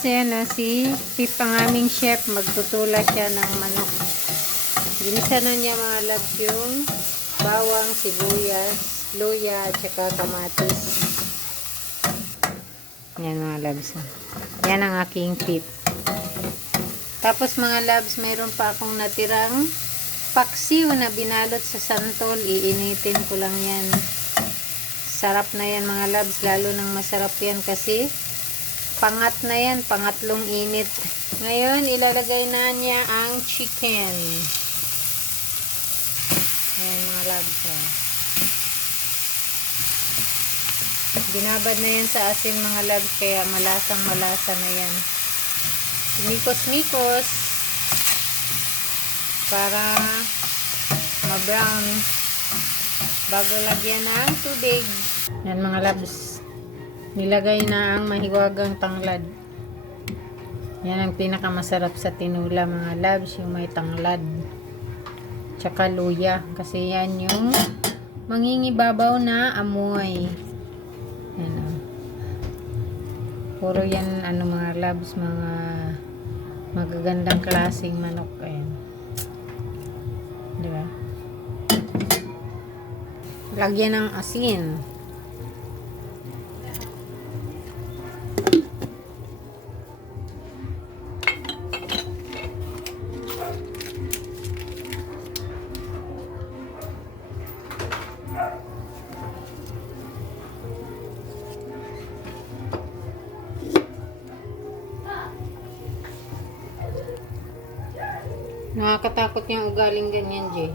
labs, ayan o, si Pip ang aming chef. Magtutula siya ng manok. Ginisa na niya mga labs yung bawang, sibuyas, luya, at saka kamatis. Yan mga labs. Yan ang aking Pip. Tapos mga labs, mayroon pa akong natirang paksiw na binalot sa santol. Iinitin ko lang yan. Sarap na yan mga labs. Lalo nang masarap yan kasi pangat na yan. Pangatlong init. Ngayon, ilalagay na niya ang chicken. Ayan mga labs. Binabad na yan sa asin mga labs. Kaya malasang malasa na yan. Mikos-mikos para ma-brown bago lagyan ng tubig. Yan mga labs, nilagay na ang mahiwagang tanglad. Yan ang pinakamasarap sa tinula mga labs, yung may tanglad tsaka luya, kasi yan yung mangingibabaw na amoy. Yan o. Puro yan ano mga labs, mga magagandang klaseng manok. Ayan. Diba? Lagyan ng asin. Nakakatakot yung ugaling ganyan, Jay.